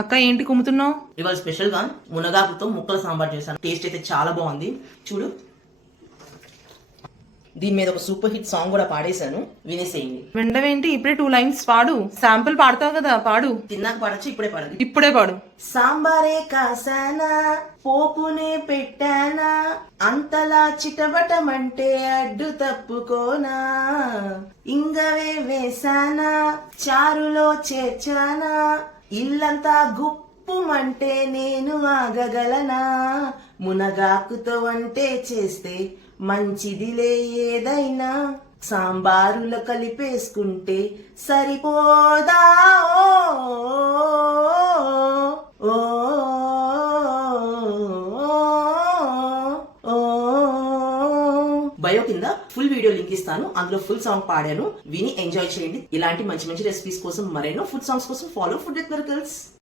అక్క ఏంటి కుమ్ముతున్నావు? ఇవాళ స్పెషల్ గా మునగాకుతో ముక్కల సాంబార్ చేశాను. టేస్ట్ అయితే చాలా బాగుంది. చూడు, దీని మీద ఒక సూపర్ హిట్ సాంగ్ కూడా పాడేశాను, వినేసేయండి. వెండవేంటి ఇప్పుడే 2 లైన్స్ పాడు. శాంపుల్ పాడతావు కదా, పాడు. తిన్నాక పాడచ్చు, ఇప్పుడే పాడదు. ఇప్పుడే పాడు. సాంబారే కాసానా, పోపునే పెట్టానా, అంతలా చిటబటమంటే అడ్డు తప్పుకోనా, ఇంగవే వేసానా, చారులో చేర్చానా, ఇల్లంతా గుప్పుమంటే నేను ఆగగలనా, మునగాకుతో వంటే చేస్తే మంచిదిలే ఏదైనా, సాంబారులో కలిపేసుకుంటే సరిపోదా ఓ బయో కింద ఫుల్ వీడియో లింక్ ఇస్తాను, అందులో ఫుల్ సాంగ్ పాడాను, విని ఎంజాయ్ చేయండి. ఇలాంటి మంచి మంచి రెసిపీస్ కోసం, మరెన్నో ఫుడ్ సాంగ్స్ కోసం ఫాలో ఫుడ్ విత్ మిరకల్స్.